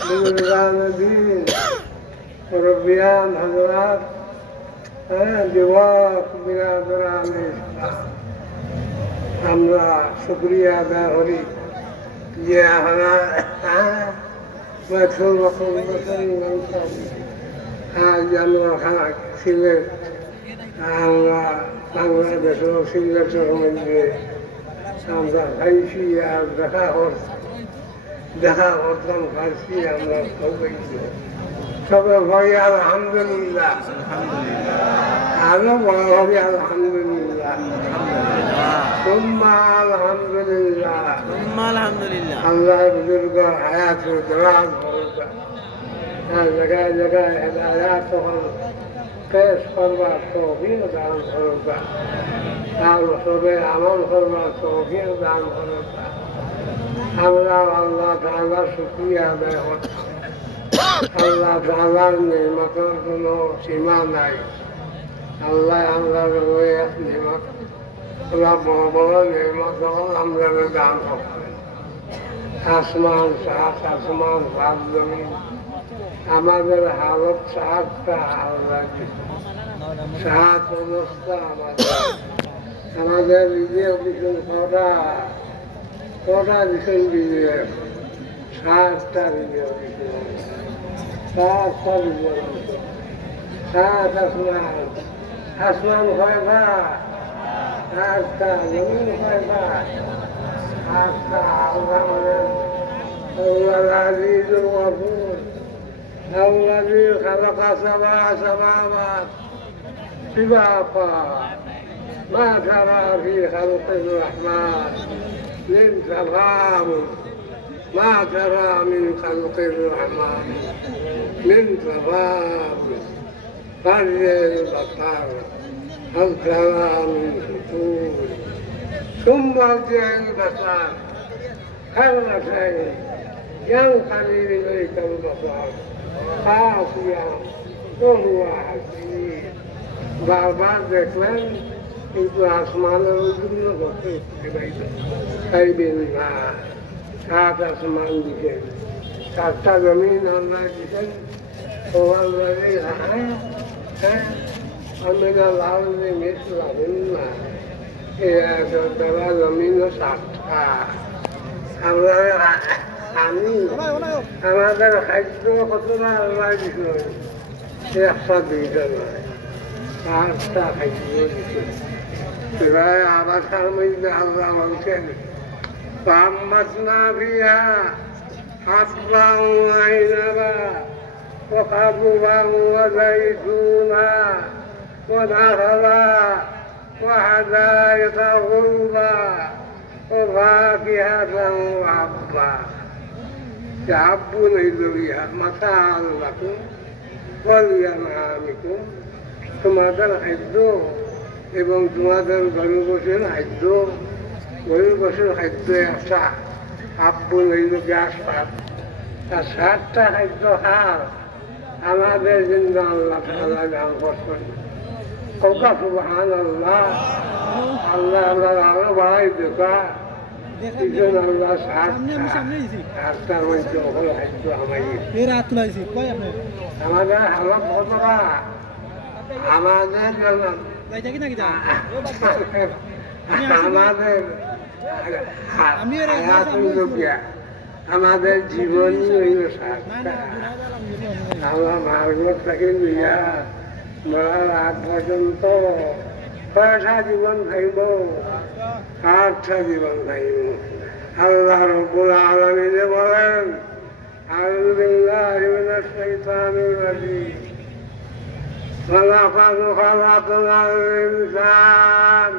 الدين وربيان حضرات দিবস বিরাদরানি আমরা শুক্রিয়া আদায় করি যে আমরা বছর বছর বছর আমরা সিলেট আমরা বাংলাদেশের সিলেটের মধ্যে আমরা খাইছি আর দেখা করতাম খাইছি আমরা সবাই ভাই আলহামদুলিল্লাহ আরো বড় হবে আলহামদুলিল্লাহ আলহামদুলিল্লাহ আল্লাহ বুজুর্গ হায়াত দরাজ জায়গায় জায়গায় হেদায়াত তখন পেশ করবার তৌফিক দান করবা তার সবে আমল করবার তৌফিক দান করবা আমরা আল্লাহ তাআলার শুকরিয়া আদায় করতাম আল্লাহ তাআলার নিয়ামতের কোনো সীমা নাই আল্লাহ আমরা নিয়ামত আল্লাহ বড় বড় নিয়ামত আমরা দান করবেন আসমান সাত জমিন আমাদের হালত সাতটা আল্লাহ সাত অবস্থা আমাদের নিজের ভীষণ কটা ভীষণ বিজয় সাতটা বিজয় সাতটা বিজয় সাত আসমান কয়টা সাতটা জমিন কয়টা সাতটা আল্লাহ العزيز الغفور الذي خلق سبع سماوات طباقا ما ترى في خلق الرحمن من تفاوت ما ترى من خلق الرحمن من تفاوت فرج البصر هل ترى من فتور ثم ارجع البصر كرتين ينقلب إليك البصر خاسئا وهو حسير বারবার দেখলেন কিন্তু আসমানের জন্য খাইবেন না সাত আসমান দিচ্ছেন সাতটা জমিন আল্লাহ দিচ্ছেন আমরা লাল মিস লাগেন না তারা জমিনও সাতটা আমরা আমাদের খাদ্য কতটা আল্লাহ দিচ্ছিল একটা দুইটা নয় পাঁচটা খাদ্য দিচ্ছে প্রায় আবার তার মধ্যে আল্লাহ বলছেন فأنبتنا فيها حبا وعنبا وقضبا وزيتونا ونخلا وحدائق غلبا وفاكهة وأبا تعبون إليها متاعا لكم ولأنعامكم তোমাদের খাদ্য এবং তোমাদের গরু বসের খাদ্য গরু বসের খাদ্য একটা আব্বু হইল গ্যাস পাত তার সাতটা খাদ্য খাও আমাদের জিন্দা আল্লাহ তাআলা দান করছেন কৌকা সুবহান আল্লাহ আল্লাহ আল্লাহ আরো বাড়াই দেখা পিছন আল্লাহ সাতটার মধ্যে ওখানে খাদ্য আমাদের হালত কতটা আমাদের আমাদের জীবনী হইল সাতটা আমার ভাগবত থেকে লইয়া মরার আগ পর্যন্ত কয়টা জীবন খাইব আটটা জীবন খাইব আল্লাহ রব্বুল আলামিন বলেন আউযু বিল্লাহি মিনাশ শাইতানির রাজিম ولقد خلقنا الإنسان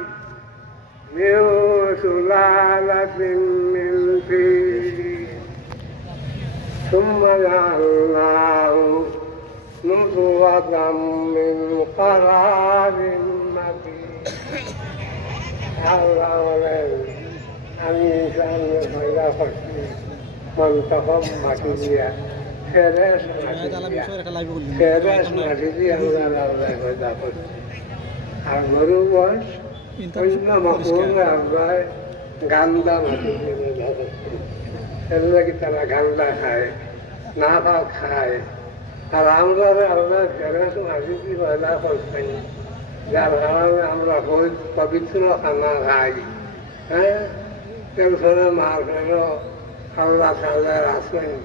من سلالة من طين ثم جعلناه نطفة من قرار مكين الله ولد الإنسان فإذا خشي منتقم مكيا ফেরেশ মাটি দিয়ে আর গরুর বয়স অন্য মকুলে আমরা গান্দা মাটি দিয়ে এগুলো কি তারা গান্দা খায় না পাক খায় আর আমরা আল্লাহ ফেরত মাঝে কি পয়দা করছেন যার কারণে আমরা পবিত্র খানা খাই হ্যাঁ কেউ মার ফেরো আল্লাহ তাআলা আছেন